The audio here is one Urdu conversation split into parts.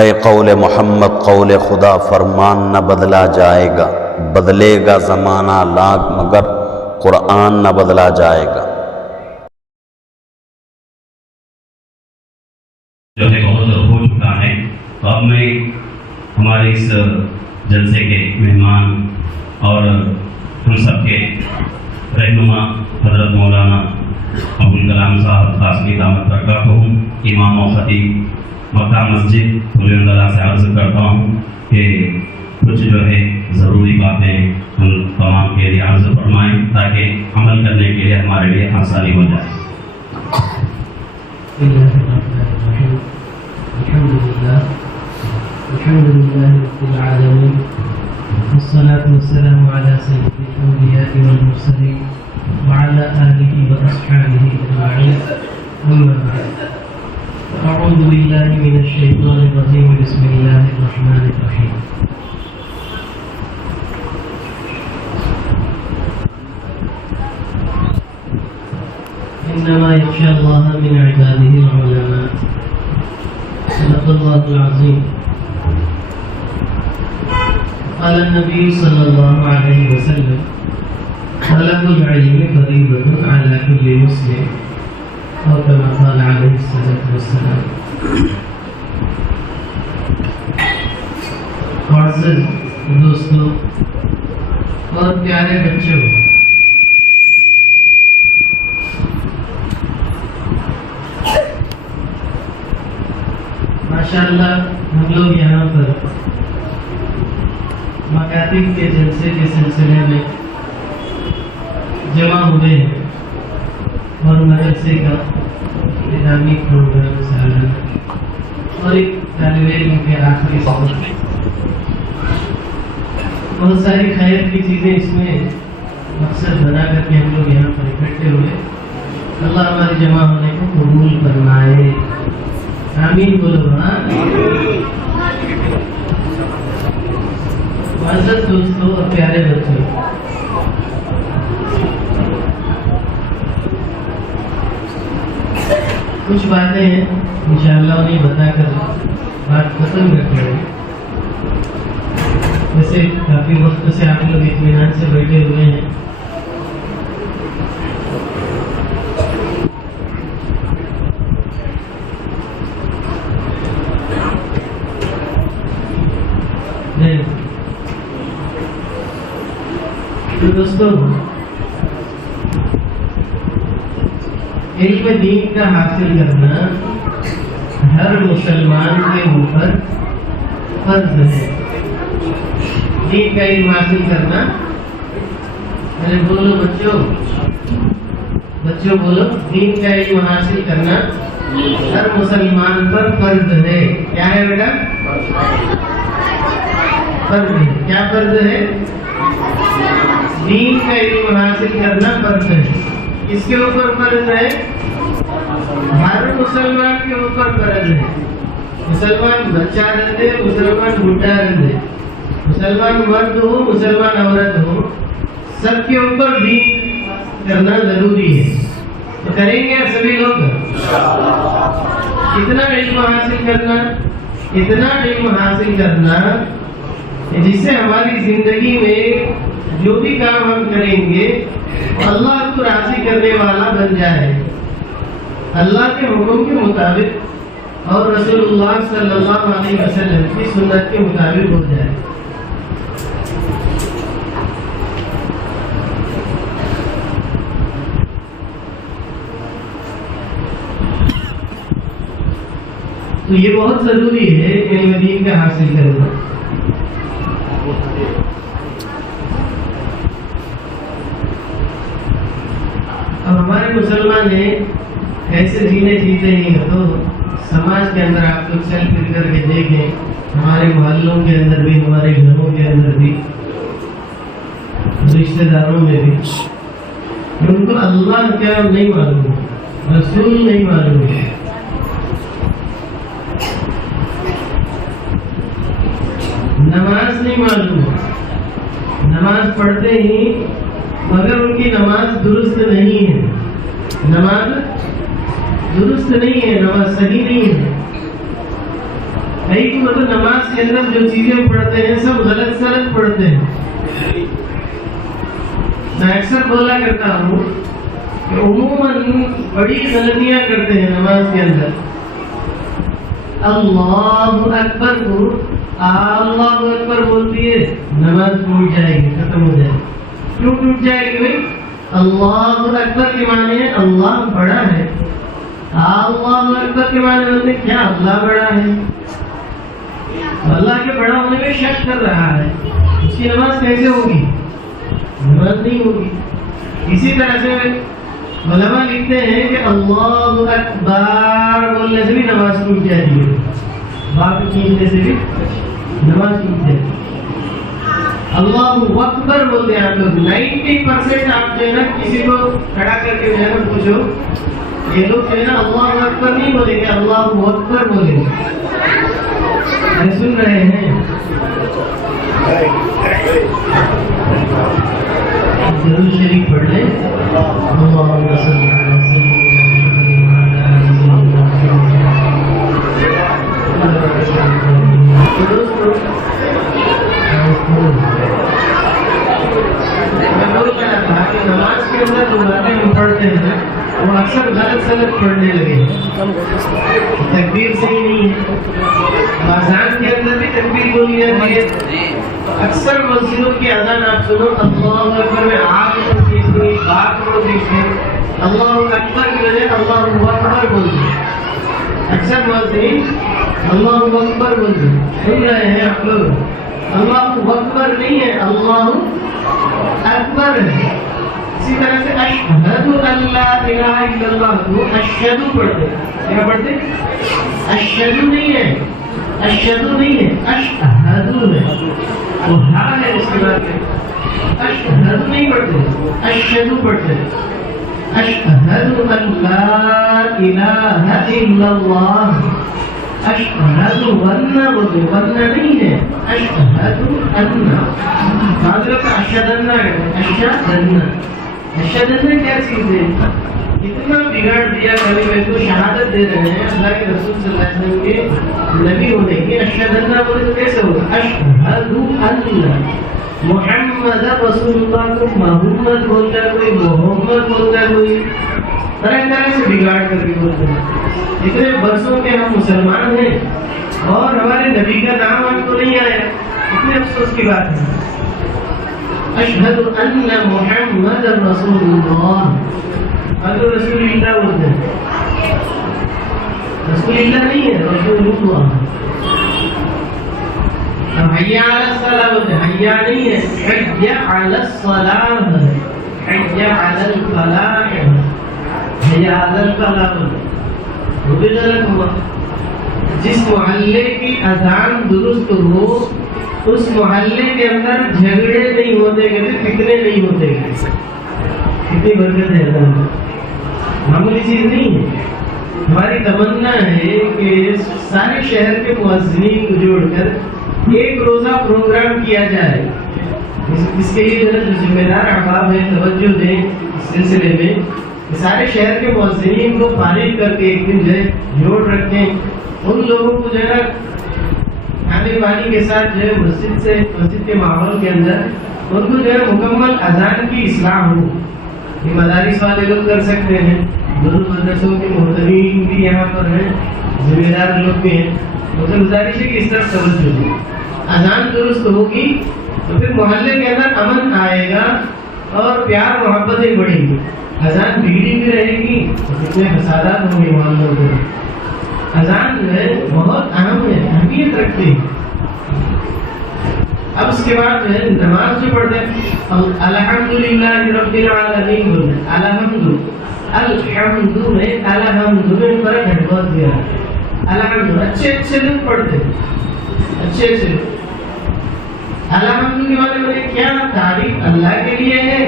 ہے قول محمد قول خدا فرمان نہ بدلا جائے گا، بدلے گا زمانہ لاکھ مگر قرآن نہ بدلا جائے گا۔ جو ہے بہت ہو چکا ہے، تو اب میں ہمارے اس جلسے کے مہمان اور ہم سب کے رہنما حضرت مولانا ابوالکلام صاحب قاسمی دامت برکاتہ ہوں، امام و خطیب مکہ مسجد اللہ سے عرض کرتا ہوں کہ کچھ جو ہے ضروری باتیں ہم تمام کے لیے عرض فرمائیں تاکہ عمل کرنے کے لیے ہمارے لیے آسانی ہو جائے۔ الحمد لله رب العالمين، والصلاة والسلام على سيد الأنبياء والمرسلين وعلى آله وأصحابه أجمعين، أما بعد، أعوذ بالله من الشيطان الرجيم، بسم الله الرحمن الرحيم۔ إنما يخشى الله من عباده العلماء، صدق الله العظيم۔ قال النبي صلى الله عليه وسلم: طلب العلم فريضة على كل مسلم، أو كما قال عليه الصلاة والسلام۔ معزز دوستوں اور پیارے بچوں، ماشاءاللہ ہم لوگ یہاں پر مکاتب کے جلسے کے سلسلے میں جمع ہوئے ہیں اور مدرسے کا اختتامی پروگرام سالانہ اور ایک طالب علم کے آخری سبق، بہت ساری خیر کی چیزیں اس میں مقصد بنا کر کے ہم لوگ یہاں پر اکٹھے ہوئے۔ اللہ ہمارے جمع ہونے کو قبول فرمائے، آمین بولو۔ معزز دوستوں اور پیارے بچوں، کچھ باتیں ہیں انشاءاللہ انہیں بتا کر بات ختم کرتے ہیں۔ ویسے کافی وقت سے آپ لوگ اطمینان سے بیٹھے ہوئے ہیں، تو دوستوں علم دین کا حاصل کرنا ہر مسلمان کے اوپر فرض ہے۔ دین کا علم حاصل کرنا، ارے بولو بچوں بولو، دین کا علم حاصل کرنا ہر مسلمان پر فرض ہے۔ کیا ہے بیٹا؟ فرض ہے۔ کیا فرض ہے؟ دین کا علم حاصل کرنا فرض ہے۔ کس کے اوپر فرض ہے؟ ہر مسلمان کے اوپر فرض ہے۔ مسلمان بچہ رہتے، مسلمان بوڑھا رہتے، مسلمان مرد ہو، مسلمان عورت ہو، سب کے اوپر دین کرنا ضروری ہے۔ تو کریں گے سبھی لوگ؟ اتنا علم حاصل کرنا جس سے ہماری زندگی میں جو بھی کام ہم کریں گے اللہ کو راضی کرنے والا بن جائے، اللہ کے حکم کے مطابق اور رسول اللہ صلی اللہ علیہ وسلم کی سنت کے مطابق ہو جائے۔ تو یہ بہت ضروری ہے کہ علم دین کا حاصل کرنا۔ اب ہمارے مسلمان ہیں ایسے جینے جیتے نہیں ہیں، تو سماج کے اندر آپ لوگ چل پھر کر کے دیکھیں، ہمارے محلوں کے اندر بھی، ہمارے گھروں کے اندر بھی، رشتہ داروں میں بھی، ان کو اللہ کیا نہیں معلوم ہے، رسول نہیں معلوم ہے، نماز نہیں معلوم ہے، نماز پڑھتے ہی مگر ان کی نماز درست نہیں ہے، نماز درست نہیں ہے، نماز صحیح نہیں ہے۔ کئی کو مطلب نماز کے اندر جو چیزیں پڑھتے ہیں سب غلط غلط پڑھتے ہیں. میں اکثر بولا کرتا ہوں کہ عموماً بڑی غلطیاں کرتے ہیں نماز کے اندر. اللہ اکبر کو اللہ اکبر بولتی ہے نماز ٹوٹ جائے گی, ختم ہو جائے گی. کیوں ٹوٹ جائے گی بھائی؟ اللہ اکبر کے معنی ہے اللہ بڑا ہے. اللہ اکبر کے معنی ہوتے کیا اللہ بڑا ہے, اللہ کے بڑا ہونے میں شک کر رہا ہے, اس کی نماز کیسے ہوگی؟ نماز نہیں ہوگی. اسی طرح سے علماء لکھتے ہیں کہ اللہ اکبر بولنے سے بھی نماز ٹوٹ جاتی ہے, بات کھینچنے سے بھی نماز ٹوٹ جاتی ہے. اللہ اکبر بولتے ہیں آپ لوگ 90% آپ جو ہے نا کسی کو کھڑا کر کے جو ہے نا پوچھو, یہ لوگ جو ہے نا اللہ اکبر نہیں بولیں گے, اللہ اکبر بولیں گے. سن رہے ہیں؟ درود شریف پڑھ لیں. اللہم صل علی نماز کے اندر جو باتیں ہم پڑھتے ہیں وہ اکثر غلط غلط پڑھنے لگے. تکبیر صحیح نہیں ہے, اذان کے اندر بھی تکبیر بولی جاتی ہے. اکثر مسجدوں کی اذان آپ سنو اللہ اکبر میں آگ کو دیکھتے, بات کو دیکھتے, اللہ اکبر کی وجہ اللہ اکبر بولتے. اکثر مؤذنین اللہ اکبر بولتے. سن رہے ہیں آپ لوگ؟ اللہ اکبر نہیں ہے, اللہ اکبر ہے. اسی طرح سے اشہد ان لا الہ الا اللہ کو اشہد پڑھتے. کیا پڑھتے؟ اشہد نہیں ہے, اشہد نہیں ہے, اشہد ہے. وہ ہا ہے اس کے بعد میں اشہد نہیں پڑھتے, اشہد پڑھتے. اشہد ان لا الہ الا اللہ. اشہد ون بولتے, ون نہیں ہے, اشہد ان. بعض لوگ اشہد ان کہتے ہیں. اشہد ان کیا چیز ہے؟ اتنا بگاڑ دیا کلمے کو, شہادت دے رہے ہیں اللہ کے رسول صلی اللہ علیہ وسلم کے نبی ہونے کی. اشہد ان بولے تو کیسے ہوگا؟ اشہد ان محمد رسول اللہ کو محمد بولتا ہے کوئی, محمد بولتا ہے کوئی, طرح طرح سے بگاڑ کر کے بولتے ہیں. اتنے برسوں کے ہم مسلمان ہیں اور ہمارے نبی کا نام ہم کو نہیں آیا, اتنے افسوس کی بات ہے. اشہد ان محمد رسول اللہ. اگر رسول اللہ بولتے ہیں, رسول اللہ نہیں ہے, رسول اللہ. حی علی الصلاۃ بولتے ہیں, حی نہیں ہے, حی علی الصلاۃ, حی علی الفلاح, حی علی الفلاح بولتے ہیں. وہ بھی غلط ہوا. جس محلے کی اذان درست ہو اس محلے کے اندر جھگڑے نہیں ہوتے کہتے, فتنے نہیں ہوتے. کتنی برکت ہے اذان میں, معمولی چیز نہیں ہے. ہماری تمنا ہے کہ سارے شہر کے مؤذنین کو جوڑ کر ایک روزہ پروگرام کیا جائے. اس کے لیے جو ذمہ دار احباب ہیں توجہ دیں اس سلسلے میں. سارے شہر کے مؤذنین کو فارغ کر کے ایک دن جو ہے جوڑ رکھیں. ان لوگوں کو جو ہے کھانے پانی کے ساتھ جو ہے مسجد کے ماحول کے اندر ان کو جو ہے مکمل اذان کی اصلاح ہو. یہ مدارس والے لوگ کر سکتے ہیں, دونوں مدرسوں کے محترمین بھی یہاں پر ہیں, ذمہ دار لوگ بھی ہیں. مجھے گزارش ہے کہ اس طرف توجہ دیں. اذان درست ہوگی تو پھر محلے کے اندر امن آئے گا اور پیار محبتیں بڑھیں گی. اذان بگڑی بھی رہے گی تو کتنے فسادات ہوں گے محلوں میں. اذان جو ہے بہت اہم ہے, اہمیت رکھتی ہے. اب اس کے بعد جو ہے نماز جو پڑھتے ہیں الحمدللہ رب العالمین بولتے ہیں. الحمد میں الحمد میں فرق ہے بہت زیادہ. الحمد اچھے اچھے لوگ پڑھتے ہیں, اچھے اچھے لوگ. الحمد کے بارے میں کیا تعریف اللہ کے لیے ہے.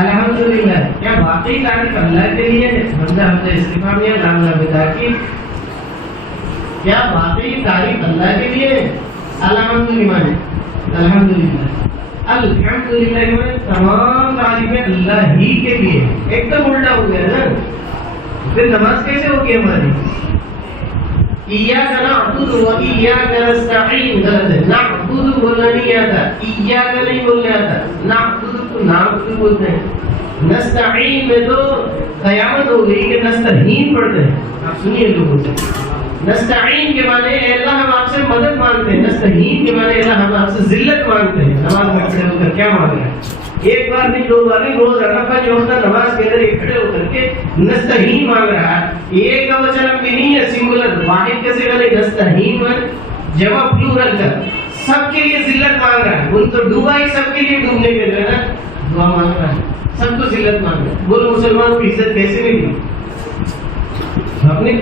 الحمدللہ کیا واقعی تعریف اللہ کے لیے ہے. بندہ حمزہ استفہامیہ لام لام تاکید, کیا واقعی تعریف اللہ کے لیے ہے. الحمدللہ الحمدللہ الحمدللہ کے معنی تمام تعریفیں اللہ ہی کے لیے. ایک دم الٹا ہو گیا نا, پھر نماز کیسے ہوگی ہماری. ایاک نعبد و ایاک نستعین غلط ہے، نعبد بولنا نہیں آتا، ایاک نہیں بولنا آتا، نعبد تو نعبد بولتے ہیں، نستعین میں تو قیامت ہو گئی کہ نستعین پڑھتے ہیں. آپ سنیے لوگوں سے، نستعین کے معنی اے اللہ ہم آپ سے مدد مانگتے ہیں، نستعین کے معنی اللہ ہم آپ سے ذلت مانگتے ہیں. نماز میں کھڑے ہو کر کیا مانگ رہے ہیں؟ ایک بار نہیں، دو بار نہیں، روز رکعت جو ہوتا ہے نماز کے اندر کھڑے ہو کر کے نستعین مانگ رہا ہے. ایک کا وچن بھی نہیں ہے، سنگولر واحد کیسے کرے؟ نستعین میں جمع پلورل کا، سب کے لیے ذلت مانگ رہا ہے. وہ تو ڈوبا ہی سب کے لیے ڈوبنے کے لیے نا دعا مانگ رہا ہے، سب کو ذلت مانگ رہا ہے. بولو مسلمانوں کی عزت کیسے ملی؟ اپنے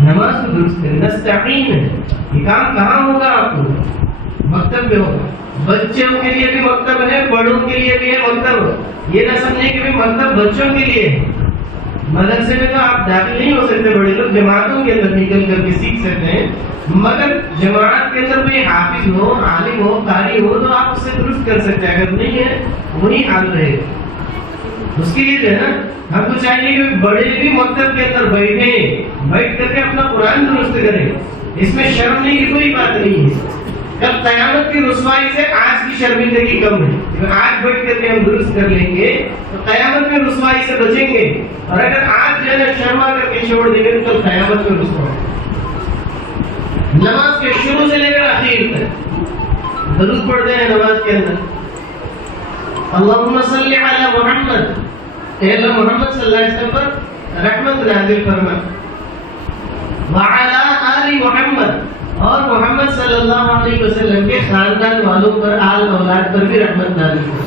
نماز کو درست کریں. نستعین ہے، یہ کام کہاں ہوگا؟ آپ کو مکتب میں ہوگا. بچوں کے لیے بھی مکتب ہے، بڑوں کے لیے بھی ہے مکتب. یہ نہ سمجھے کہ مکتب بچوں کے لیے ہے. مدرسے میں تو آپ داخل نہیں ہو سکتے، بڑے لوگ جماعتوں کے اندر نکل کر کے سیکھ سکتے ہیں، مگر جماعت کے اندر کوئی حافظ ہو، عالم ہو، قاری ہو تو آپ اسے درست کر سکتے ہیں. اگر نہیں ہے وہی حال رہے گا. اس کے لیے جو ہے نا ہم کو چاہیے کہ بڑے بھی مکتب کے اندر بیٹھ کر کے اپنا قرآن درست کریں. اس میں شرمندگی کی کوئی بات نہیں ہے. کل قیامت کی رسوائی سے آج کی شرمندگی کم ہے. آج بیٹھ کر کے ہم درست کر لیں گے تو قیامت میں رسوائی سے بچیں گے. اور اگر آج جو ہے نا شرما کر کے چھوڑ دیں گے تو کل قیامت میں رسوا. نماز کے شروع سے لے کر آخر تک درود پڑھتے ہیں نماز کے اندر. اللہم صلی علی محمد، اے اللہ محمد صلی اللہ علیہ وسلم پر رحمت نازل فرما. وعلی آل محمد، اور محمد صلی اللہ علیہ وسلم کے خاندان والوں پر، آل اولاد پر بھی رحمت نازل فرما.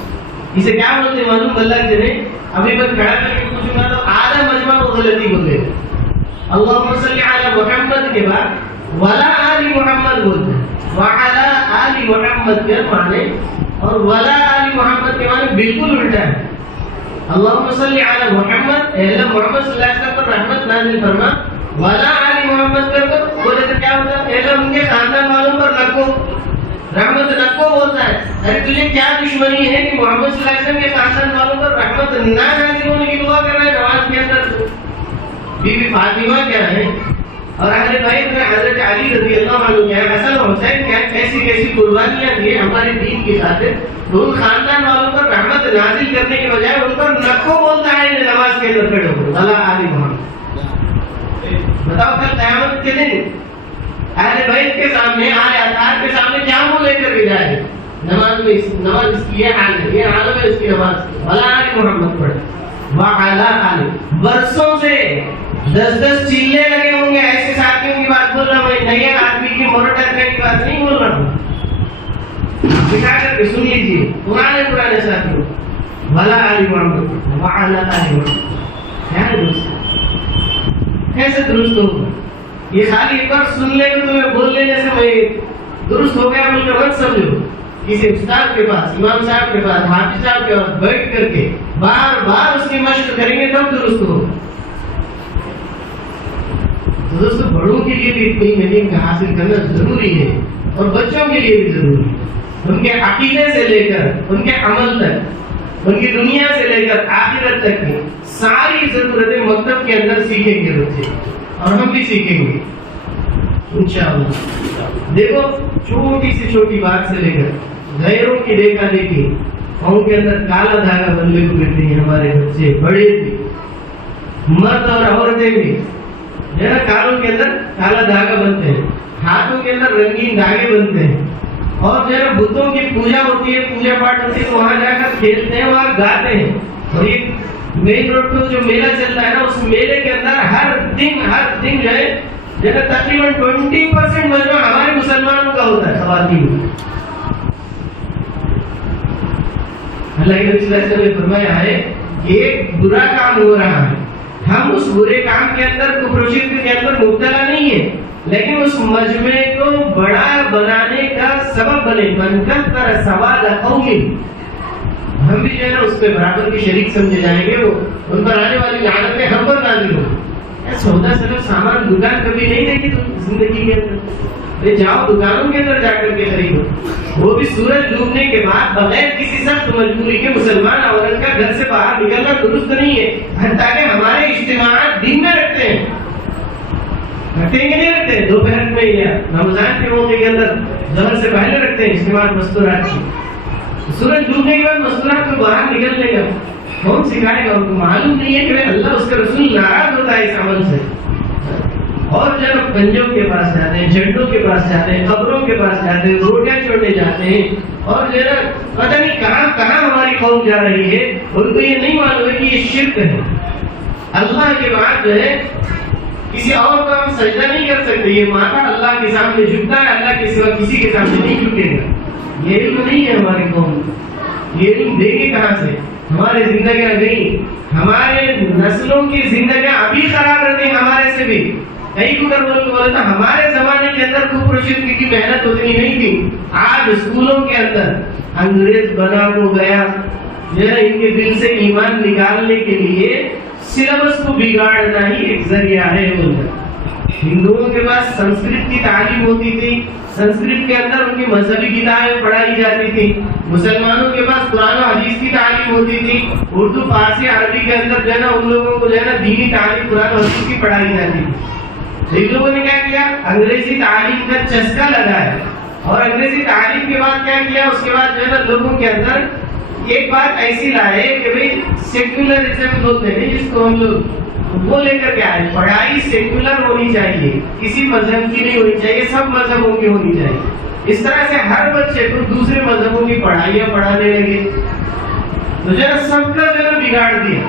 اسے کیا بولتے ہیں معلوم؟ اللہ کے نے ابھی بس کھڑا کر کے پوچھوں گا تو آدھا مجمع وہ غلطی بولے. اللہم صلی علی محمد کے بعد ولا آل محمد بولتے ہیں. وعلی آل محمد کے معنی اور ولا آل محمد کے معنی بالکل الٹا ہے. اللہم صلی علی محمد، اے اللہ محمد صلی اللہ علیہ وسلم پر رحمت نازل فرما. ولا آل محمد کر کر بولے تو کیا ہوتا ہے؟ اے اللہ ان کے خاندان والوں پر رکھو رحمت. رکھو ہوتا ہے. ارے تجھے کیا دشمنی ہے کہ محمد صلی اللہ علیہ وسلم کے خاندان والوں پر رحمت نہ نازل ہونے کی دعا کر رہے ہیں نماز کے اندر؟ بی بی فاطمہ کیا ہے اور اہل بیت میں حضرت علی رضی اللہ عنہ کیا ہے، حسن اور حسین کیا ہے، کیسی کیسی قربانیاں دیے ہمارے دین کی خاطر. تو ان خاندان والوں پر رحمت نازل کرنے کے بجائے ان پر نکو بولتا ہے نماز کے اندر کھڑے ہو. اللہ علی محمد. بتاؤ کل قیامت کے دن اہل بیت کے سامنے، آل اطہار کے سامنے کیا منہ لے کر کے جائے؟ نماز میں نماز اس کی یہ حال ہے، یہ حال ہے اس کی نماز. اللہ علی محمد پڑھے. وعلی آل. برسوں سے 10 چلے لگے ہوں گے ایسے ساتھیوں کی بات بول رہا ہوں، نئے آدمی کی مونیٹر کی بات نہیں بول رہا ہوں. دکھا کر کے سن لیجیے پرانے ساتھیوں. ولا آل محمد وعلی آل محمد. کیا ہے دوست؟ کیسے درست ہوگا؟ یہ خالی ایک بار سن لے گا تمہیں بول لینے سے میں درست ہو گیا بول کر مت سمجھو. کسی استاد کے پاس، امام صاحب کے پاس، حافظ صاحب کے پاس بیٹھ کر کے بار بار اس کی مشق کریں گے تب درست ہوگا. دوستوں بڑوں کے لیے بھی اتنی علم حاصل کرنا ضروری ہے اور بچوں کے لیے بھی ضروری ہے. ان کے عقیدے سے لے کر ان کے عمل تک، ان کی دنیا سے لے کر آخرت تک کی ساری ضرورتیں مکتب کے اندر سیکھیں گے بچے، اور ہم بھی سیکھیں گے انشاءاللہ. دیکھو چھوٹی سے چھوٹی بات سے لے کر غیروں کی دیکھا دیکھی ان کے اندر کالا دھاگا بننے کو کرتے ہیں. ہمارے بچے بڑے بھی، مرد اور عورتیں بھی جو ہے کانوں کے اندر کالا دھاگا بنتے ہیں، ہاتھوں کے اندر رنگین دھاگے بنتے ہیں، اور جو ہے بتوں کی پوجا ہوتی ہے، پوجا پاٹ ہوتی ہے، وہاں جا کر کھیلتے ہیں، وہاں گاتے ہیں. اور یہ مین روڈ پہ جو میلہ چلتا ہے نا، اس میلے کے اندر ہر دن جو ہے تقریباً 20% مجمع ہمارے مسلمانوں کا ہوتا ہے، خواتین. اللہ کے نبی صلی اللہ علیہ وسلم نے فرمایا ہے کہ ایک برا کام ہو رہا ہے، ہم اس برے کام کے اندر کفر و شرک کے اندر مبتلا نہیں ہے، لیکن اس مجمع کو بڑا بنانے کا سبب بنے. من کثر سواد قوم، ہم بھی جو ہے نا اس پہ برابر کی شریک سمجھے جائیں گے. وہ ان پر آنے والی لعنتیں ہم پر نازل ہوں. سودا صرف سامان دکان کبھی نہیں دیکھی تو زندگی کے اندر جاؤ دکانوں کے اندر جا کر کے خریدو. وہ بھی سورج ڈوبنے کے بعد بغیر کسی سخت مجبوری کے مسلمان عورت کا گھر سے باہر نکلنا درست نہیں ہے. حتیٰ کہ ہمارے اجتماعات دن میں رکھتے ہیں، رکھتے ہیں کہ نہیں رکھتے؟ دوپہر میں یا رمضان کے موقع کے اندر ظہر سے پہلے رکھتے ہیں استعمال مستورات کی. سورج ڈوبنے کے بعد مستورات کو باہر نکلنے کا کون سکھائے گا؟ ان کو معلوم نہیں ہے کہ اللہ اس کا رسول ناراض ہوتا ہے اس عمل سے. اور جب پنجوں کے پاس جاتے ہیں, جھنڈوں کے پاس جاتے ہیں, قبروں کے پاس جاتے ہیں, روٹیاں چھوڑنے جاتے ہیں, اور جو ہے پتہ نہیں کہاں کہاں ہماری قوم جا رہی ہے. ان کو یہ نہیں معلوم ہے کہ یہ شرک ہے. اللہ کے بعد جو ہے کسی اور کو ہم سجدہ نہیں کر سکتے. یہ ماتھا اللہ کے سامنے جھکتا ہے, اللہ کے سوا کسی کے سامنے نہیں جھکے گا. یہ علم نہیں ہے ہماری قوم. یہ علم دے گے کہاں سے؟ ہمارے زندگیاں نہیں, ہمارے نسلوں کی زندگیاں ابھی خراب رہتی ہیں ہمارے سے بھی. کئی کو بولے تھا ہمارے زمانے کے اندر کفر و شرک کی محنت اتنی نہیں تھی. آج اسکولوں کے اندر انگریز بنا ہو گیا ان کے دل سے ایمان نکالنے کے لیے سلیبس کو بگاڑنا ہی ایک ذریعہ ہے. ہندوؤں کے پاس سنسکرت کی تعلیم ہوتی تھی, سنسکرت کے اندر ان کی مذہبی کتابیں پڑھائی جاتی تھی. مسلمانوں کے پاس قرآن و حدیث کی تعلیم ہوتی تھی. اردو فارسی عربی کے اندر جو ہے نا ان لوگوں کو جو ہے نا دینی تعلیم قرآن و حدیث کی پڑھائی جاتی تھی. ان لوگوں نے کیا کیا؟ انگریزی تعلیم کا چسکا لگایا, اور انگریزی تعلیم کے بعد کیا کیا؟ اس کے بعد جو ہے نا لوگوں کے اندر ایک بات ایسی لائے کہ بھئی سیکولرزم بولتے ہیں جس کو ہم لوگ, وہ لے کر کے آئے. پڑھائی سیکولر ہونی چاہیے, کسی مذہب کی نہیں ہونی چاہیے, سب مذہبوں کی ہونی چاہیے. اس طرح سے ہر بچے کو دوسرے مذہبوں کی پڑھائیاں پڑھانے لگے, تو جو ہے سب کا جو ہے بگاڑ دیا.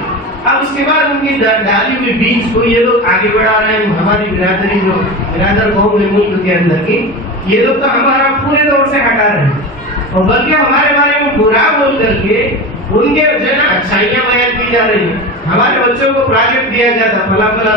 اب اس کے بعد ان کی ڈالی ہوئی بیج کو یہ لوگ آگے بڑھا رہے ہیں. ہماری برادری جو برادر قوم ہے ملک کے اندر کی, یہ لوگ تو ہمارا پورے طور سے ہٹا رہے ہیں, اور بلکہ ہمارے بارے میں برا بول کر کے ان کے جو ہے نا اچھائیاں بیان کی جا رہی ہیں. ہمارے بچوں کو پروجیکٹ دیا جاتا, فلاں فلاں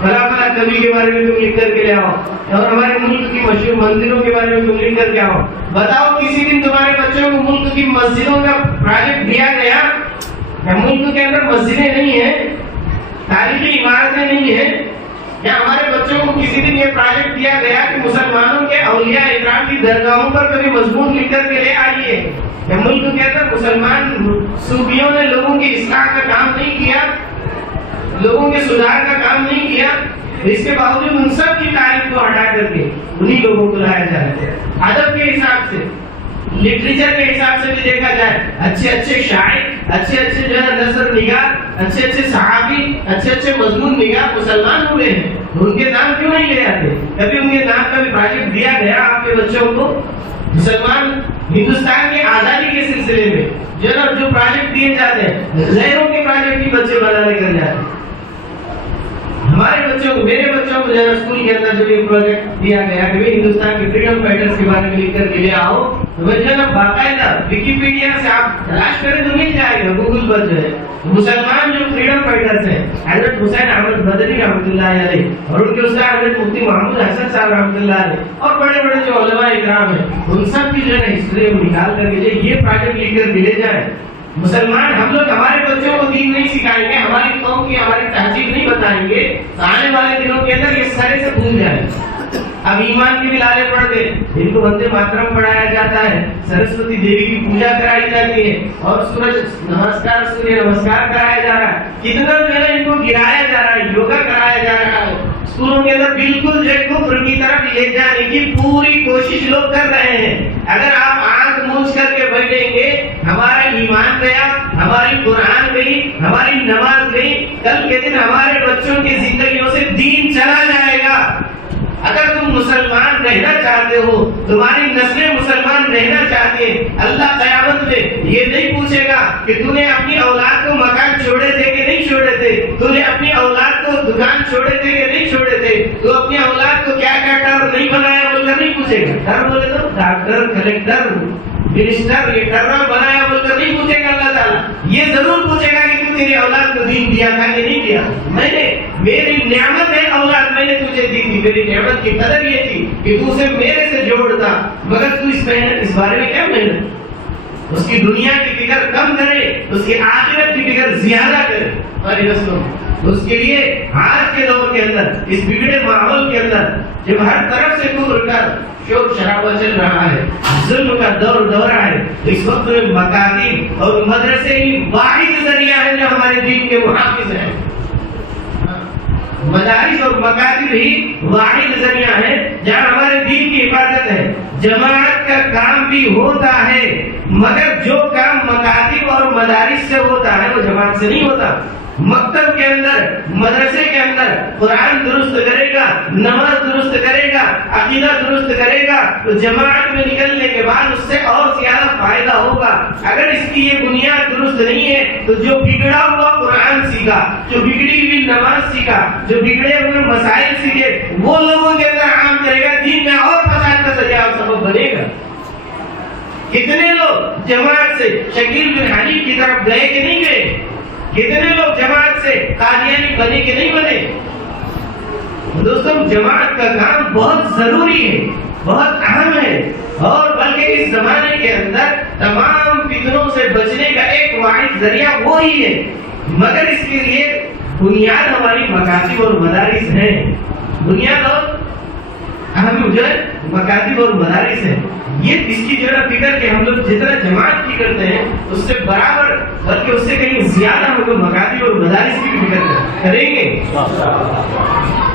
فلاں فلاں کبھی کے بارے میں تم لکھ کر کے لے آؤ, اور ہمارے ملک کی مشہور مندروں کے بارے میں تم لکھ کر کے آؤ. بتاؤ کسی دن تمہارے بچوں کو ملک کی مسجدوں کا پروجیکٹ دیا گیا؟ ملک کے اندر مسجدیں نہیں ہیں, تاریخی عمارتیں نہیں ہیں, یا ہمارے بچوں کو کسی دن یہ پروجیکٹ دیا گیا کہ مسلمانوں کے اولیاء اکرام کی درگاہوں پر کبھی مضمون لکھ کر کے لے آئیے؟ یا ملک کے اندر مسلمان صوفیوں نے لوگوں کی اصلاح کا کام نہیں کیا, لوگوں کے سدھار کا کام نہیں کیا؟ اس کے باوجود ان سب کی تعریف کو ہٹا کر کے انہی لوگوں کو لایا جا رہا ہے. ادب کے حساب سے, لٹریچر کے حساب سے بھی دیکھا جائے, اچھے اچھے شاعر, اچھے اچھے جو ہے نثر نگار, اچھے اچھے صحابی, اچھے اچھے مضمون نگار مسلمان ہوئے ہیں. ان کے نام کیوں نہیں لے آتے؟ کبھی ان کے نام کا بھی پروجیکٹ دیا گیا آپ کے بچوں کو؟ مسلمان ہندوستان کی آزادی کے سلسلے میں جو ہے جو پروجیکٹ دیے جاتے ہیں, غیروں کے پروجیکٹ بھی بچے بنانے کر جاتے ہیں. ہمارے بچوں کو, میرے بچوں کو جو ہے اسکول کے اندر جب یہ پروجیکٹ دیا گیا کہ ہندوستان کے فریڈم فائٹرز کے بارے میں لکھ کر کے لے آؤ, تو وہ جو ہے باقاعدہ وکیپیڈیا سے آپ تلاش کریں تو مل جائے گا, گوگل پر جو ہے مسلمان جو فریڈم فائٹرز ہیں, حضرت حسین احمد مدنی رحمۃ اللہ علیہ, اور ان کے استاد حضرت مفتی محمود حسن صاحب رحمۃ اللہ علیہ, اور بڑے بڑے جو علماء اکرام ہیں, ان سب کی جو ہے ہسٹری نکال کر کے یہ پروجیکٹ لکھ کر لے جائے. مسلمان ہم لوگ ہمارے بچوں کو دین نہیں سکھائیں گے, ہماری قوم کی ہماری تہذیب نہیں بتائیں گے, آنے والے دنوں کے اندر یہ سارے سے بھول جائیں. اب ایمان کی بھی لالے پڑھتے, ان کو وندے ماترم پڑھایا جاتا ہے, سرسوتی دیوی کی پوجا کرائی جاتی ہے, اور سورج نمسکار, سوریہ نمسکار کرایا جا رہا ہے. کتنا جو ہے ان کو گرایا جا رہا ہے, یوگا کرایا جا رہا ہے. اسکولوں کے اندر بالکل جو ہے کفر کی طرف لے جانے کی پوری کوشش لوگ کر رہے ہیں. اگر آپ آنکھ موچ کر کے بیٹھیں گے, ہمارا ایمان گیا, ہماری قرآن گئی, ہماری نماز گئی, کل کے دن ہمارے بچوں کی زندگیوں سے دین چلا جائے گا. اگر تم مسلمان رہنا چاہتے ہو, تمہاری نسلیں مسلمان رہنا چاہتے ہیں, اللہ قیامت میں یہ نہیں پوچھے گا کہ تو نے اپنی اولاد کو مکان چھوڑے تھے کہ نہیں چھوڑے تھے, تو نے اپنی اولاد کو دکان چھوڑے تھے کہ نہیں چھوڑے تھے, تو اپنی اولاد کو کیا کیا ٹرم نہیں بنایا بول کر نہیں پوچھے گا. ٹرم بولے تو ڈاکٹر, کلیکٹر, منسٹر, یہ ٹرم بنایا بول کر نہیں پوچھے گا اللہ تعالیٰ. یہ ضرور پوچھے گا کہ تو تیری اولاد کو دین دیا تھا کہ نہیں دیا. میں نے, میری نعمت ہے اولاد, میں نے تجھے دی تھی, میری نعمت کی قدر یہ تھی کہ تو اسے میرے سے جوڑتا, مگر تو اس بارے میں کیا محنت, اس کی دنیا کی فکر کم کرے, اس کی آخرت کی فکر زیادہ کرے. اور دوستوں, اس کے لیے آج کے دور کے اندر, اس بگڑے ماحول کے اندر, جب ہر طرف سے کفر کا شور شرابہ چل رہا ہے, ظلم کا دورہ ہے, اس وقت میں مکاتب اور مدرسے ہی واحد ذریعہ ہے جو ہمارے دین کے محافظ ہیں. مدارس اور مکاتب ہی واحد ذریعہ ہے جہاں ہمارے دین کی حفاظت ہے. جماعت کا کام بھی ہوتا ہے مگر جو کام مکاتب اور مدارس سے ہوتا ہے وہ جماعت سے نہیں ہوتا. مکتب کے اندر مدرسے کے اندر قرآن درست کرے گا, نماز درست کرے گا, عقیدہ درست کرے گا تو جماعت میں نکلنے کے بعد اس سے اور زیادہ فائدہ ہوگا. اگر اس کی یہ بنیاد درست نہیں ہے تو جو بگڑا ہوا قرآن سیکھا, جو بگڑی ہوئی نماز سیکھا, جو بگڑے ہوئے مسائل سیکھے وہ لوگوں کے اندر عام کرے گا, دین میں اور فساد کا ذریعہ اور سبب بنے گا. کتنے لوگ جماعت سے شکیل بن حنیف کی طرف گئے کہ نہیں گئے؟ کتنے لوگ جماعت سے قادیانی بنے کہ نہیں بنے؟ دوستوں جماعت کا کام بہت ضروری ہے, بہت اہم ہے, اور بلکہ اس زمانے کے اندر تمام فتنوں سے بچنے کا ایک واحد ذریعہ وہی ہے. مگر اس کے لیے بنیاد ہماری مکاتب اور مدارس ہے. بنیاد اور اہم جو ہے مکاتب اور مدارس ہے. یہ اس کی جو ہے فکر کہ ہم لوگ جتنا جماعت کی کرتے ہیں اس سے برابر بلکہ اس سے کہیں زیادہ ہم لوگ مکاتب اور مدارس کی فکر کریں گے.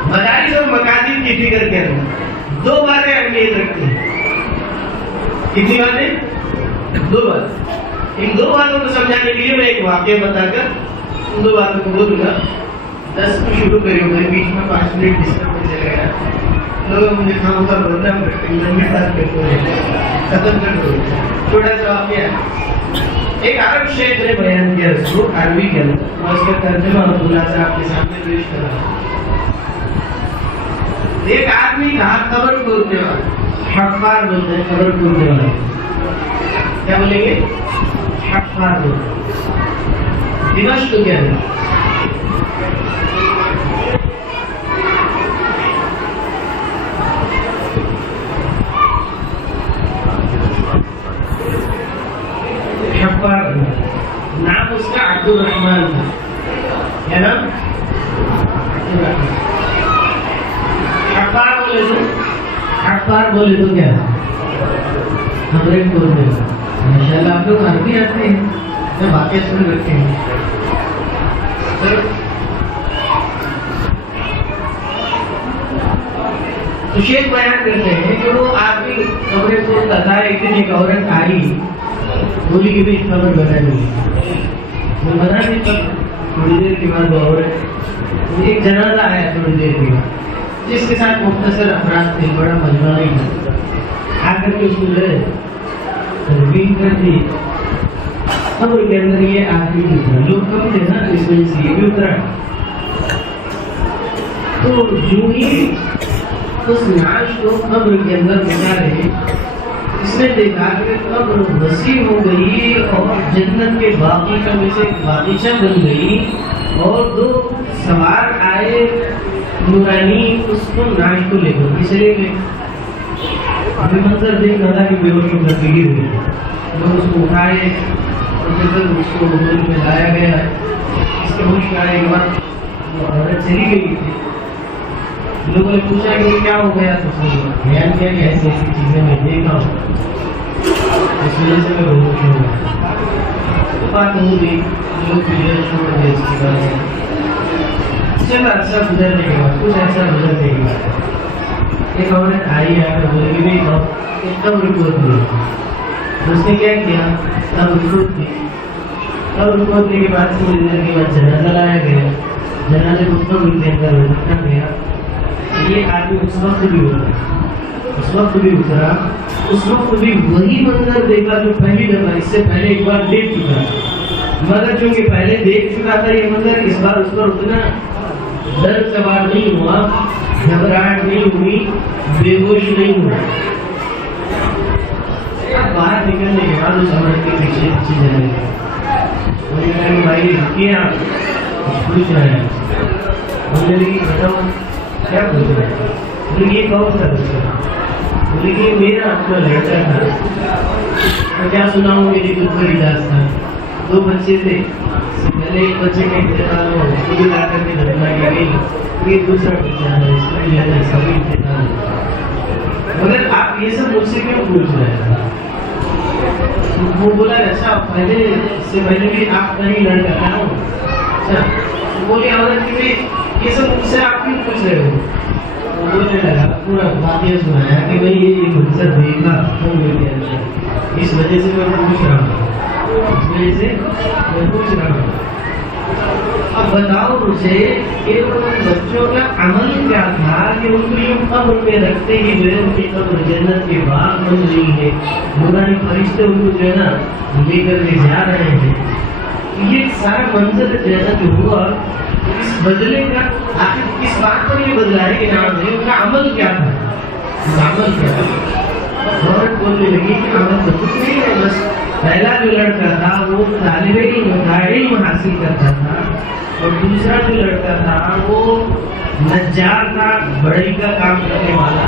مدارس اور مکاتب کی فکر کے اندر دو باتیں اہمیت رکھتی ہیں. کتنی باتیں؟ دو بات. ان دو باتوں کو سمجھانے کے لیے میں ایک واقعہ بتا کر ان دو باتوں کو بولوں گا. 10 کو شروع کرے ہوئے بیچ میں 5 منٹ ڈسٹرب میں چلے گیا. لوگ مجھے کام کا بدنام کرتے ہیں, لمبی بات کرتے ہیں, ختم کر دو. چھوٹا سا واقعہ. ایک عرب شیخ نے بیان کیا اس کو عربی کے اندر, میں اس کا ترجمہ عبداللہ سے آپ کے سامنے پیش کر رہا ہوں. ایک آدمی تھا قبر کھودنے والا, حفار بولتے ہیں قبر کھودنے والا. کیا بولیں گے؟ حفار بولتے ہیں. دمشق کیا ہے؟ حفار نام اس کا عبد الرحمن تھا. کیا نام؟ حفار بولے تو حفار بولے تو کیا خبریں کھولنے کا. ماشاءاللہ آپ لوگ عربی آتے ہیں, میں واقعہ سن رکھتے ہیں. تو شیخ بیان کرتے ہیں کہ وہ آدمی خبریں کھولتا تھا. ایک دن ایک عورت آئی, بولی کہ بھی خبر بتا دی. میں بتا دی تھوڑی دیر کے بعد وہ عورت, ایک جنازہ آیا تھوڑی دیر کے بعد جس کے ساتھ مختصر افراد تھے, بڑا مجمع نہیں تھا. آ کر کے اس کو لے تدبین کر دی. قبر کے اندر یہ آدمی اترا. لوگ کم تھے نا اس وجہ سے یہ بھی اترا. تو جو ہی اس نعش کو قبر کے اندر بچا رہے, اس نے دیکھا کہ قبر وسیع ہو گئی اور جنت کے باغیچہ میں سے باغیچہ بن گئی, اور 2 سوار آئے نورانی اس کو نعش کو لے کر پچھلے گئے. ابھی منظر دیکھ رہا تھا کہ بے ہوش ہو کر گر ہوئی. لوگ اس کو اٹھائے اور جب اس کو حضور میں لایا گیا, اس کے ہوش آنے کے بعد وہ عورت چلی گئی تھی. لوگوں نے پوچھا کہ کیا ہو گیا, تو بیان کیا کہ ایسی ایسی چیزیں میں دیکھا ہوں, اس وجہ سے میں بے ہوش ہو گیا. بات ہو گئی, لوگ پھر چھوڑ گئے اس کے بعد. چند عرصہ گزرنے کے بعد, کچھ عرصہ گزرنے کے بعد ایک عورت آئی ہے تو بولے کہ ایک قبر کھود دی. اس نے کیا کیا, قبر کھود دی. قبر کھودنے کے بعد تھوڑی دیر کے بعد جنازہ لایا گیا. جنازے کو قبر کے اندر رکھا گیا. یہ آدمی اس وقت بھی اترا, اس وقت بھی اترا, اس وقت بھی وہی منظر دیکھا جو پہلی دفعہ اس سے پہلے ایک بار دیکھ چکا تھا. مگر چونکہ پہلے دیکھ چکا تھا یہ منظر, اس بار اس پر اتنا ڈر سوار نہیں ہوا, گھبراہٹ نہیں ہوئی, بے ہوش نہیں ہوا. باہر نکلنے کے بعد اس عورت کے پیچھے پیچھے جانے لگے. بھائی رکیے, آپ پوچھ رہے ہیں. بولنے لگی بتاؤ کیا پوچھ رہے ہیں؟ بولے یہ کون سا بچہ؟ بولے کہ میرا اپنا لڑکا تھا. میں کیا سنا ہوں, میری دکھ بڑی داستان. 2 بچے تھے, پہلے ایک بچے کا انتقال ہو, اس کو بھی لا کر کے دھرنا کی گئی. یہ دوسرا بچہ ہے, اس کا بھی سبھی انتقال ہو. مگر آپ یہ سب مجھ سے کیوں پوچھ رہے ہیں؟ وہ بولا اچھا پہلے اس سے پہلے بھی آپ کا ہی لڑکا تھا. اچھا بولی عورت کی یہ سب مجھ سے آپ کیوں پوچھ رہے ہو؟ بولنے لگا، پورا واقعہ سنایا کہ بھائی یہ منظر دیکھا میرے اندر، اس وجہ سے میں پوچھ رہا ہوں، اس وجہ سے میں پوچھ رہا ہوں۔ اب بتاؤ مجھے کہ ان بچوں کا عمل کیا تھا کہ ان کو یہ قبر میں رکھتے ہی جو ہے ان کی قبر جنت کے باغ بن رہی ہے، نورانی فرشتے ان کو جو ہے نا لے کر کے جا رہے ہیں۔ یہ سارا منظر جو ہے نا جو ہوا، اس بدلے کا آخر کس بات پر یہ بدلا ہے کہ نام ہے، ان کا عمل کیا تھا؟ عمل کیا تھا؟ عورت بولنے لگی کہ عمل تو کچھ نہیں ہے، بس پہلا جو لڑکا تھا وہ طالب علم تھا، علم حاصل کرتا تھا، اور دوسرا جو لڑکا تھا وہ نجار تھا، بڑھئی کا کام کرنے والا،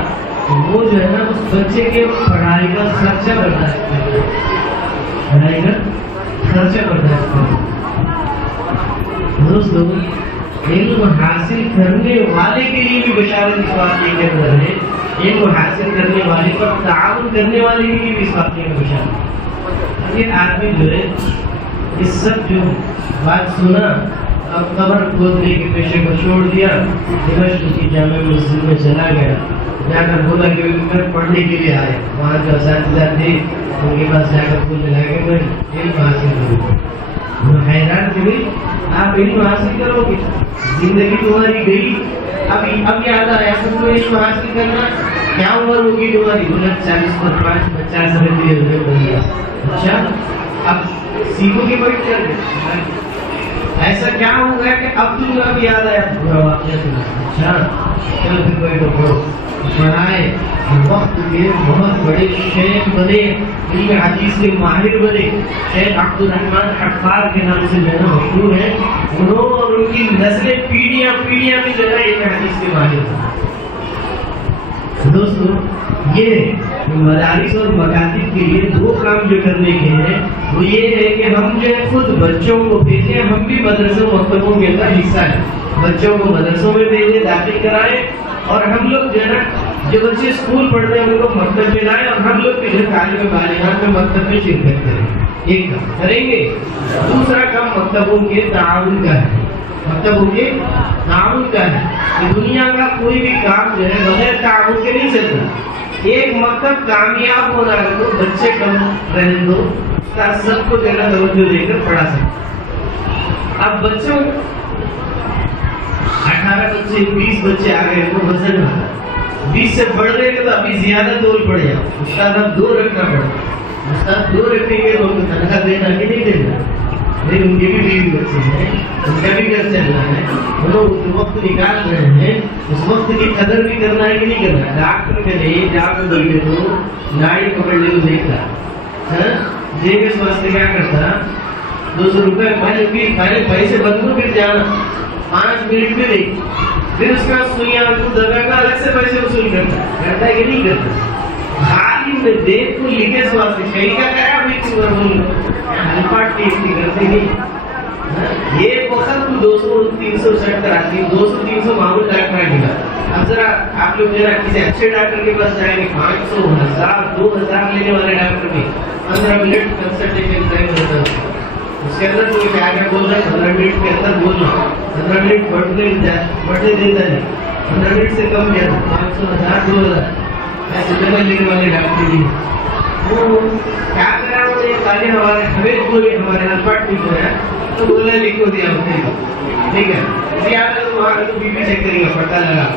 وہ جو ہے نا اس بچے کے پڑھائی کا خرچہ برداشت کرتا ہے، پڑھائی کا خرچہ برداشت کرتا ہے۔ دوستو، علم حاصل کرنے والے کے لیے بھی بشارت اس واقعے کے اندر ہے، علم حاصل کرنے والے پر تعاون کرنے والے کے لیے بھی اس واقعے میں بشارت۔ یہ آدمی جو ہے یہ سب جو بات سنا، اب قبر کھودنے کے پیشے کو چھوڑ دیا، دمشق کی جامع مسجد میں چلا گیا، جا کر بولا کہ میں پڑھنے کے لیے آیا، وہاں جو اساتذہ تھے ان کے پاس جا کر بولنے لگے میں علم حاصل کروں۔ وہ حیران کہ بھائی آپ علم حاصل کرو گے، زندگی تمہاری گئی، اب یاد آیا تم کو علم حاصل کرنا، کیا عمر ہوگی تمہاری؟ 40 پر 50 سال بن گیا۔ اچھا اب سیکھو گے بیٹھ کر، ایسا کیا ہو گیا کہ اب تم اب یاد آیا پورا واقعہ تمہیں؟ اچھا چلو پھر بیٹھو پڑھو، پڑھائے، وقت کے بہت بڑے شیخ بنے، علم حدیث کے ماہر بنے، شیخ عبد الرحمن حفار کے نام سے جو ہے مشہور ہیں، انہوں اور ان کی نسلیں پیڑھیاں بھی جو ہے علم حدیث کے ماہر بنے۔ دوستو، یہ مدارس اور مکاتب کے لیے دو کام جو کرنے کے ہیں وہ یہ ہے کہ ہم جو ہے خود بچوں کو بھیجیں، ہم بھی مدرسوں مکتبوں کے اندر حصہ ہے، بچوں کو مدرسوں میں بھیجیں، داخل کرائیں، اور ہم لوگ جو ہے نا جو بچے اسکول پڑھتے ہیں ان کو مکتب میں لائیں، اور ہم لوگ جو طالب بالغات میں مکتب میں شرکت کریں۔ ایک کام کریں گے۔ دوسرا کام مکتبوں کے تعاون کا ہے، مکتبوں کے تعاون کا ہے کہ دنیا کا کوئی بھی کام جو ہے بغیر تعاون کے نہیں چلتا۔ ایک مکتب کامیاب ہونا ہے تو بچے کم رہنے دو، سب کو جو ہے توجہ دے کر پڑھا سکتے۔ اب بچوں 18 بچے 20 بچے آ گئے تو وزن 20 سے بڑھ گئے تو ابھی زیادہ دور پڑ جائے، استاد اب 2 رکھنا پڑے، استاد 2 رکھیں گے تو تنخواہ دینا کہ نہیں دینا؟ لیکن ان کے بھی بیوی بچے ہیں، ان کا بھی گھر چلنا ہے، وہ لوگ وقت نکال رہے ہیں، اس وقت کی قدر بھی کرنا ہے کہ نہیں کرنا ہے؟ ڈاکٹر کے لیے جا کے بیٹھے تو گاڑی پکڑ لے تو دیکھتا جے کے واسطے کیا کرتا 200 روپئے پہلے پیسے بدلو پھر جانا 5 منٹ میں نہیں، پھر اس کا سوئیاں دبا کا الگ سے پیسے وصول کرتا ہے کہ نہیں کرتا؟ خالی میں دیکھ کو لکھے واسطے کہیں کا کیا کرتے نہیں، یہ وقت 200-300 سیٹ کراتی، 200-300 معمول ڈاکٹر گا۔ اب ذرا آپ لوگ ذرا کسی اچھے ڈاکٹر کے پاس جائیں گے، 500 1000-2000 لینے والے ڈاکٹر بھی 15 منٹ کنسلٹیشن ٹائم ہوتا ہے، اس کے اندر کوئی کیا بول رہا ہے 15 منٹ کے اندر بولنا، 15 منٹ بڑھنے دیتا نہیں، 15 منٹ سے کم کیا 500 1000-2000 ایسے جگہ لینے والے ڈاکٹر بھی وہ کیا کرا، انہوں نے خالی ہمارے ہمیں بولے ہمارے الفاٹ نہیں ہوا تو بولا لکھو دیا ٹھیک ہے، زیادہ تو وہاں تو بی چیک کرے گا، پتہ لگا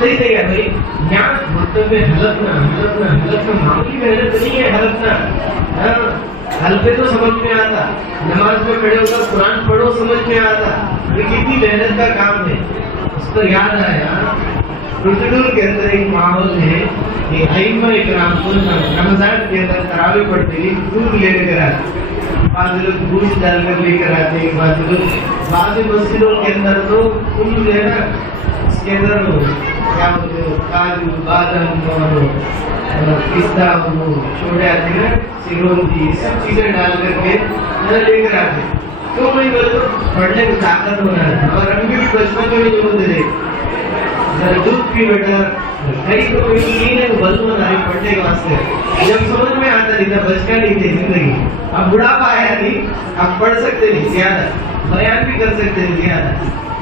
صحیح صحیح ہے بھائی، یہاں مطلب میں حلقنا معمولی محنت نہیں ہے، حلقنا حلقے تو سمجھ میں آتا، نماز میں کھڑے ہو کر قرآن پڑھو سمجھ میں آتا، یہ کتنی محنت کا کام ہے۔ اس پر یاد آیا پروسیڈور کے اندر ایک ماحول ہے کہ ائمہ اکرام کو رمضان کے اندر تراویح پڑھتے ہی دودھ لے کر آتے، بعض لوگ گوشت ڈال کر لے کر آتے ہیں، بعض مسجدوں کے اندر تو پھول جو ہے نا اس کے اندر کیا ہوتے ہیں کاجو بادام اور پستہ چھوڑے آتے ہیں، سیرونی سب چیزیں ڈال کر کے لے کر آتے، کیوں نہیں بولے تو پڑھنے کو طاقت ہونا ہے، اور ہم بھی بچپن میں بھی جو ہوتے تھے دودھ پی بیٹا کئی تو کوئی نہیں ہے بلو نہ پڑھنے کے واسطے، جب سمجھ میں آتا نہیں تھا، بچکا نہیں تھی زندگی، اب بڑھاپا آیا نہیں، اب پڑھ سکتے نہیں زیادہ، بیان بھی کر سکتے نہیں زیادہ،